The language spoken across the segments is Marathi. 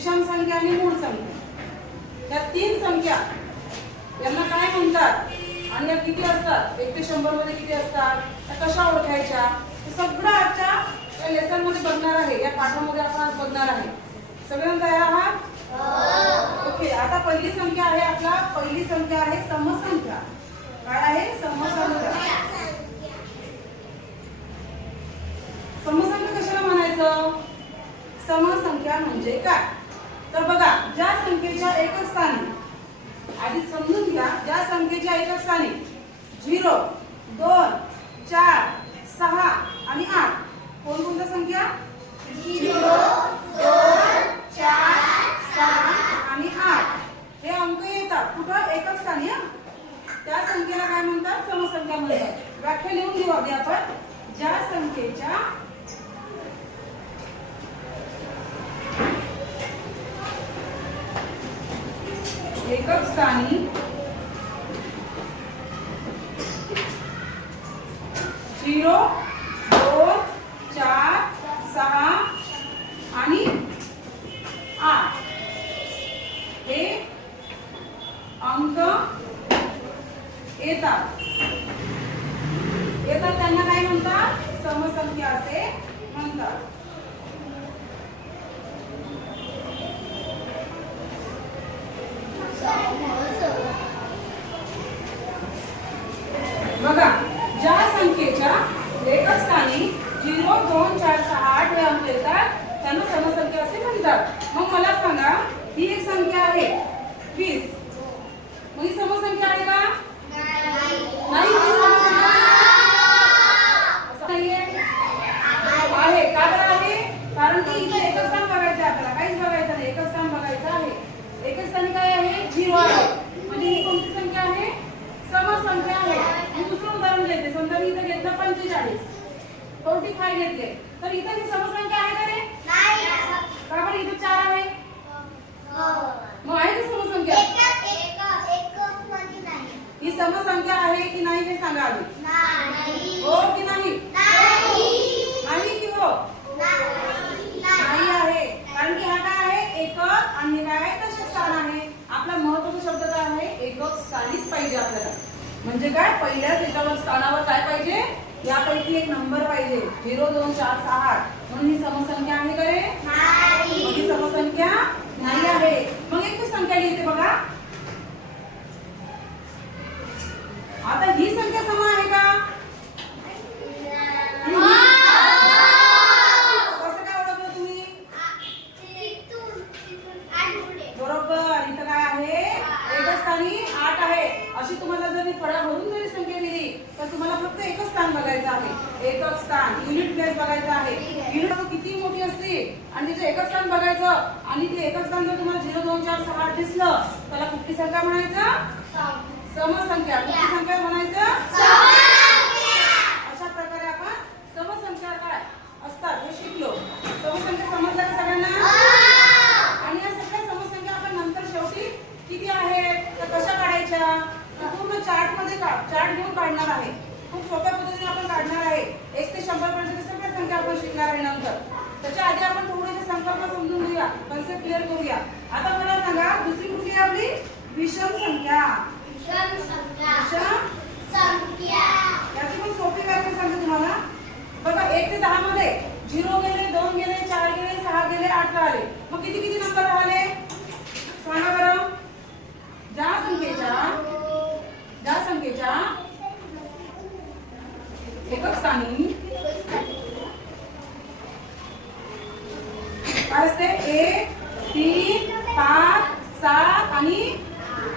विषम संख्या आणि मूळ संख्या, या तीन संख्या यांना काय म्हणतात आणि या किती असतात, 1 ते 100 मध्ये किती असतात, त्या कशा ओळखायच्या, हे सगळं आजच्या या लेसन मध्ये बघणार आहे, या पाठामध्ये आपण आज बघणार आहे. सगळ्यांना तयार आहात? ओके. आता पहिली संख्या आहे आपला, पहिली संख्या आहे समसंख्या. काय आहे? समसंख्या. समसंख्या कशाला म्हणायचं? समसंख्या म्हणजे काय? तर बघा, ज्या संख्येच्या एकक स्थानी, आधी समजून घ्या, ज्या संख्येच्या एकक स्थानी 0, 2, 4, 6 आणि 8 कोणकोणत्या संख्या? 0, 2, 4, 6 आणि 8 हे अंक येतात कुठं? एकक स्थानी. त्या संख्येला काय म्हणतात? समसंख्या म्हणतात. व्याख्या लिहून घेऊ आधी आपण. ज्या संख्येच्या एकक स्थानी 0, 2, 4, 6 आणि 8 हे अंक येतात त्यांना काय म्हणतात? समसंख्या असे म्हणतात. बघा, ज्या संख्येच्या एकक स्थानी 0, 2, 4, 6, 8 हे अंक येतात त्यांना समसंख्या असे म्हणतात. मग मला सांगा, ही एक संख्या आहे 20, मग ही समसंख्या आहे का? नाही. आहे का? बरं आहे, कारण की इथे एकच स्थान बघायचं आहे आपल्याला, काहीच बघायचं नाही, एकच स्थान बघायचं आहे. एकच स्थानी काय आहे? 0 आहे, म्हणजे ही कोणती संख्या आहे? समसंख्या आहे. मी दुसरं उदाहरण देते. समजा मी इथे घेतलं 45, 45 घेतले, तर इथे ही समसंख्या आहे का रे? नाही. का बरं? इथे 4 आहे. मग आहे की समसंख्या? ही समसंख्या आहे की नाही हे सांगा आधी. हो की नाही? नाही की हो? नाही आहे, कारण की हा काय आहे? एकक. आणि हे काय आहे? दशक स्थान आहे. आपला महत्त्वाचा शब्द काय आहे? एकक स्थानीच पाहिजे आपल्याला. म्हणजे काय? पहिल्याच एकावर स्थानावर काय पाहिजे? यापैकी एक नंबर पाहिजे. 0, 2, 4, 6, 8 म्हणून ही समसंख्या आहे का रे? नाही. ही समसंख्या नाही आहे. मग एक संख्या लिहिते बघा. आता ही संख्या सम आहे का? कसं काय ओळखलं तुम्ही? बरोबर. इथं काय आहे? एकच स्थानी 8 आहे. अशी तुम्हाला जर मी फळा भरून जरी संख्या दिली तर तुम्हाला फक्त एकच स्थान बघायचं आहे. एकक स्थान, युनिट प्लेस बघायचं आहे. युनिट किती मोठी असते आणि तिथे एकच स्थान बघायचं, आणि ते एकच स्थान जर तुम्हाला 0, 2, 4, 6, 8 दिसलं, त्याला कुठली संख्या म्हणायचं? समसंख्या. कुठली संख्या म्हणायचं? अशा प्रकारे आपण समसंख्या काय असतात हे शिकलो. समसंख्या समजल्या का सगळ्यांना? आणि या सगळ्या समसंख्या आपण नंतर शेवटी किती आहेत तर कशा काढायच्या? पूर्ण चार्ट मध्ये चार्ट घेऊन काढणार आहे. खूप सोप्या पद्धतीने आपण काढणार आहे. 1 ते 100 पर्यंत सगळ्या संख्या आपण शिकणार आहे नंतर. त्याच्या आधी आपण थोडेसे संकल्प समजून घेऊया, कन्सेप्ट क्लिअर करूया. आता मला सांगा, दुसरी कुठली आहे आपली? विषम संख्या. याची पण सोपी व्याख्या सांगते तुम्हाला. बघा, 1 ते 10 मध्ये 0 गेले, 2 गेले, 4 गेले, 6 गेले, 8 आले. मग किती किती नंबर राहिले सांगा बरं? ज्या संख्येच्या एकक स्थानी काय असते? 1, 3, 5, 7 आणि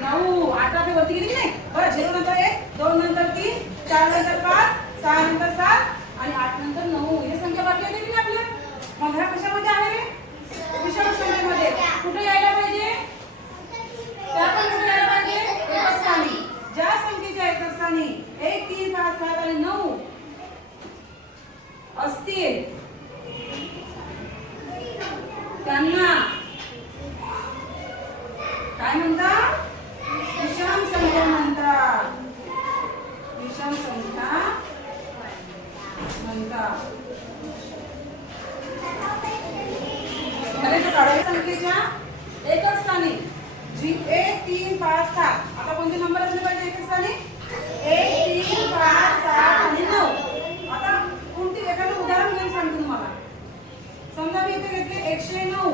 9. 8 ते वरती गेली की नाही? बरं, 0 नंतर 1, 2 नंतर 3, 4 नंतर 5, 6 नंतर 7 आणि 8 नंतर 9 हे संख्या बाकी आहे की आपल्या. मग ह्या कशामध्ये आहे? विषम संख्येमध्ये. कुठे यायला पाहिजे? त्या पण कुठे यायला पाहिजे? एकक स्थानी. ज्या संख्येच्या एकक स्थानी 1, 3, 5, 7 आणि 9 असतील त्यांना काय म्हणतात? विषम संख्या म्हणतात. विषम संख्या म्हणतात. काढायच्या संख्येच्या एकक स्थानी 1 3 5 7 आता कोणते नंबर असले पाहिजे एकक स्थानी 1 3 5 7 आणि 9. आता कोणती एखादं उदाहरण घेऊन सांगतो तुम्हाला. समजा मी इथे घेतले 109.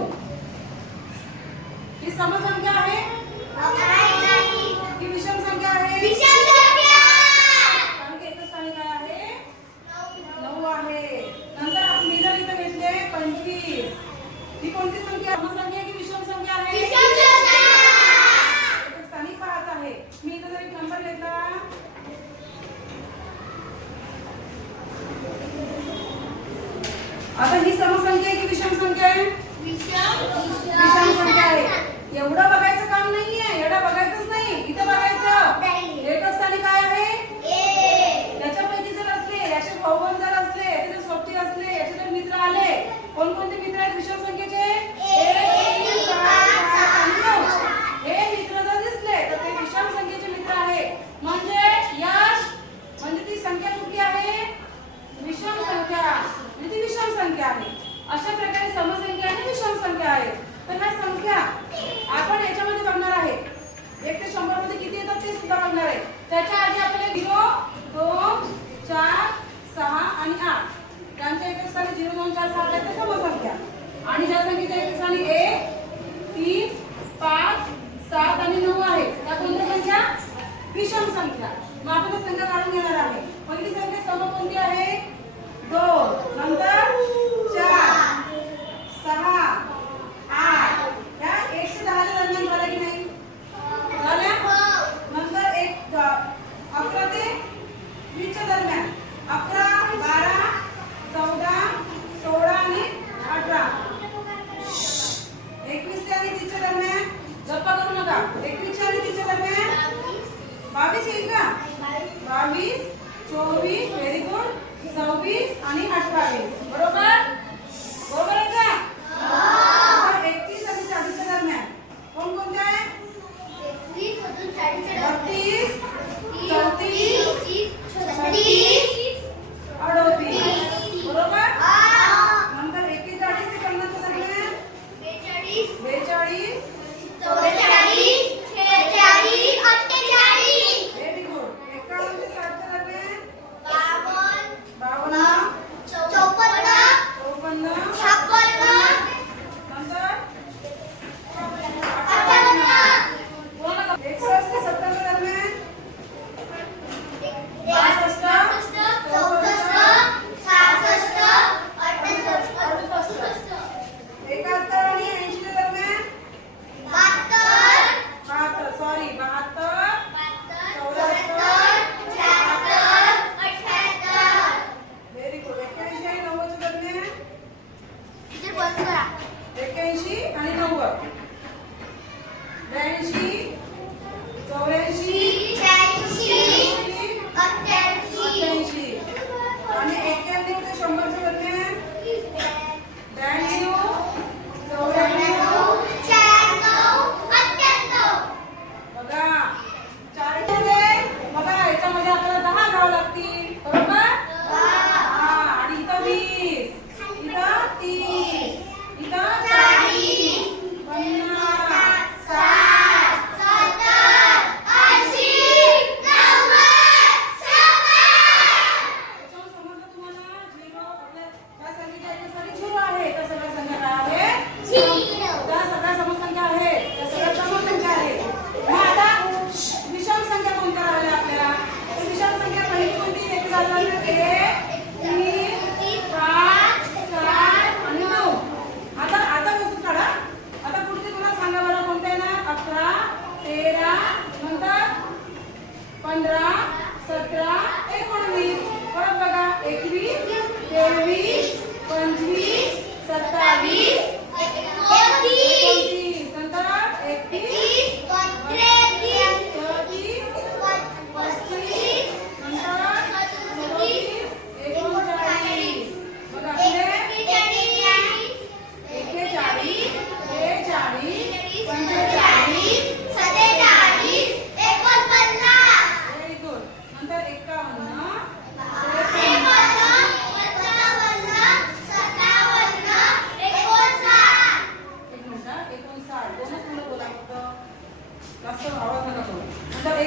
ही समसंख्या आहे की विषम संख्या आहे? विषम संख्या. कारण की एकच स्थानी काय आहे 9 आहे. नंतर आपण जर इथे घेतले 25. ही कोणती संख्या समसंख्या की विषम संख्या आहे? विषम संख्या. एकच स्थानी 5 आहे. मी इथे जर एक नंबर घेतला आता ही समसंख्या आहे की विषम संख्या आहे? विषम संख्या आहे. एवढं बघायचं काम नाहीये, एवढं बघायचंच नाही. इथे बघायचं एकच स्थानी काय आहे? त्याच्यापैकी जर असले, याचे भाऊबंद जर असले, याचे जर सोबती असले, याचे जर मित्र आले, कोणकोणते मित्र आहेत विषम संख्येचे? 1 3 5 7 आणि 9. हे मित्र जर दिसले तर ते विषम संख्येचे मित्र आहे. म्हणजे यश म्हणजे ती संख्या कुठली आहे? विषम संख्या. म्हणजे ती विषम संख्या आहे. अशा प्रकारे समसंख्या आणि विषम संख्या आहे. तर ह्या संख्या आपण याच्यामध्ये बघणार आहे. 1 ते 100 मध्ये किती येतात ते सुद्धा बघणार आहे. त्याच्या आधी आपल्याला 0 2 4 6 आणि 8 त्यांच्या एकक स्थानी 0 2 4 6 आहेत त्या समसंख्या. आणि ज्या संख्येच्या एकक स्थानी 1 3 5 7 आणि 9 आहेत त्या कोणत्या संख्या? विषम संख्या. मग आपण संख्या काढून घेणार आहे. पहिली संख्या सम कोणती आहे? 2. नंतर 4 6 8. ह्या 1 ते 10 च्या दरम्यान झाल्या की नाही? झाल्या. नंतर 11 ते 20 च्या दरम्यान 11 12 14 16 आणि 18. 21 ते आणि 30 च्या दरम्यान गप्पा करू नका. 21 आणि 30 च्या दरम्यान 22 येईल का? 22 24 व्हेरी गुड 26 आणि 28 बरोबर. बरोबर आहे का? 31 आणि 40 च्या दरम्यान कोण कोणते आहे? 31 मधून 40 च्या 32 34 36 38 बरोबर. नंतर 41 ते 50 च्या दरम्यान 42 42 44 46 48 व्हेरी गुड. 51 ते 60 च्या दरम्यान 52 52 54 54 56 नंतर 58 कोणाला 61 ते 70 च्या दरम्यान 62 64 66 68 71 आणि 80 च्या दरम्यान 72 सॉरी 72 व्हेरी गुड. 81 आणि 90 च्या दरम्यान 81 आणि 90 82 84 88 आणि 91 ते 100 च्या दरम्यान 92 94 बघा 4 बघा याच्यामध्ये आपल्याला 10 घ्यावं लागतील बरोबर. आणि इथं 20 इथं 30 इथं 40 50 60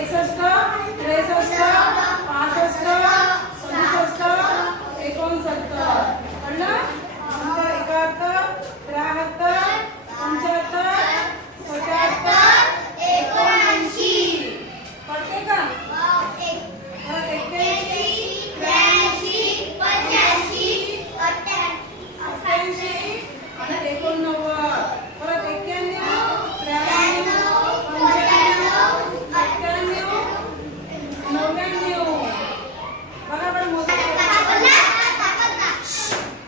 61 63 65 67 69 कळलं? नंतर 71 73 75 77 79 कळते का? परत 81 83 85 88 आणि 89 परत 91 93 99 बघा बरं मोजा.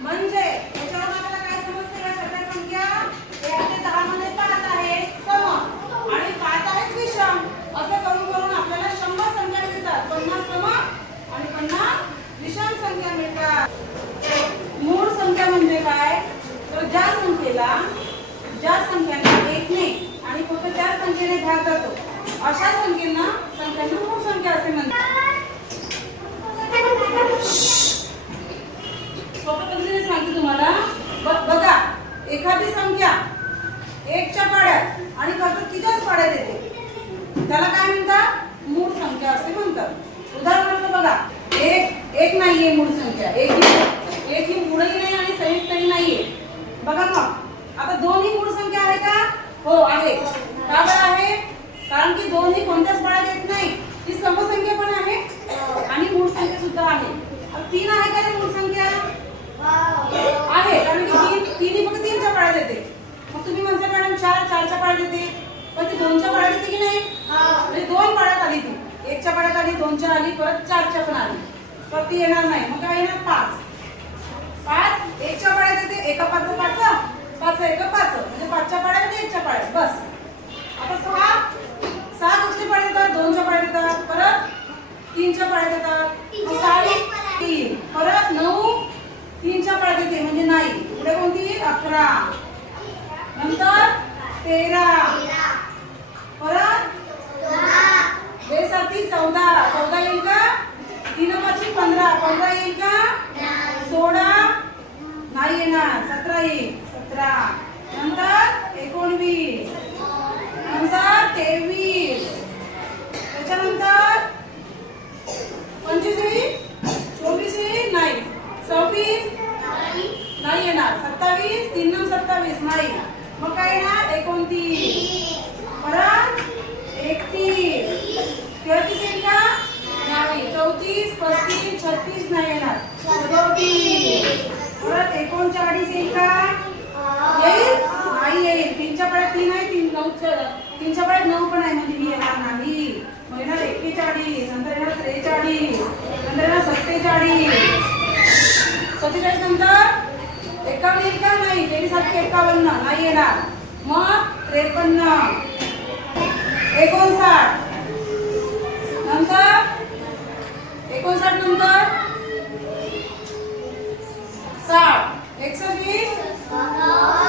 म्हणजे याच्यावर आपल्याला काय समजते? या सगळ्या संख्या 1 ते 10 मध्ये 5 आहेत सम आणि 5 आहेत विषम. असं करून करून आपल्याला 100 संख्या मिळतात. 50 सम आणि 50 विषम संख्या मिळतात. मूळ संख्या म्हणजे काय? तर ज्या संख्येला ज्या संख्यांना 1 ने आणि फक्त त्या संख्येने भाग जातो अशा संख्यांना मूळ संख्या असे म्हणतात. सोप्या पद्धतीने सांगते तुम्हाला. बघा एखादी संख्या 1 च्या पाड्यात आणि फक्त तिच्याच पाड्यात येते त्याला काय म्हणतात? मूळ संख्या असे म्हणतात. उदाहरणार्थ बघा 1 नाहीये मूळ संख्या. 1 ही मूळही नाही आणि संयुक्तही नाहीये. बघा मग आता 2 ही मूळ संख्या आहे का? हो आहे. का बरं आहे? कारण की 2 ही कोणत्याच पाड्यात येत नाही. ती समसंख्या पण आहे आणि मूळ संख्या सुद्धा आहे. 3 आहे का ती मूळ संख्या? आहे. कारण की 3 ही फक्त 3 च्या पाड्यात येते. मग तुम्ही म्हणता मॅडम 4 च्या पाड्यात येते पण ती 2 च्या पाड्यात येते की नाही? म्हणजे 2 पाड्यात आली ती. 1 च्या पाड्यात आली, 2 च्या आली, परत 4 च्या पण आली. तर ती येणार नाही. मग काय येणार? 5 1 च्या पाड्यात येते. 1 5 5 5 1 5 म्हणजे 5 च्या पाड्यात आणि 1 च्या पाड्यात बस. आता 6 कुठल्या पाड्यात येतात? 2 च्या पाड्यात येतात, परत 3 च्या पाड्यात येतात. 6 3 परत 9 3 च्या पाड्यात येते म्हणजे नाही. पुढे कोणती? 11 नंतर 13 परत 14 येईल का? 3 5 15 15 येईल का? 16 नाही येणार. 17 येईल. 17 नंतर 19 नंतर 23 त्याच्यानंतर 25 येईल. 24 येईल नाही. 26 नाही येणार. 27 3 27 नाही. मग काय येणार? 29 परत 31 33 येईल का? नाही. 34 35 36 नाही येणार. 37 परत 39 येईल का? येईल? नाही येईल. 3 च्या पाड्यात 3 आहे. 3 च्या पाड्यात 9 पण आहे म्हणजे ही येणार नाही. मग येणार 41 नंतर येणार 43 नंतर येणार 47 47 नंतर 51 येईल का? नाही. 23 51 नाही येणार. मग 53 59 नंतर 59 नंतर 60 61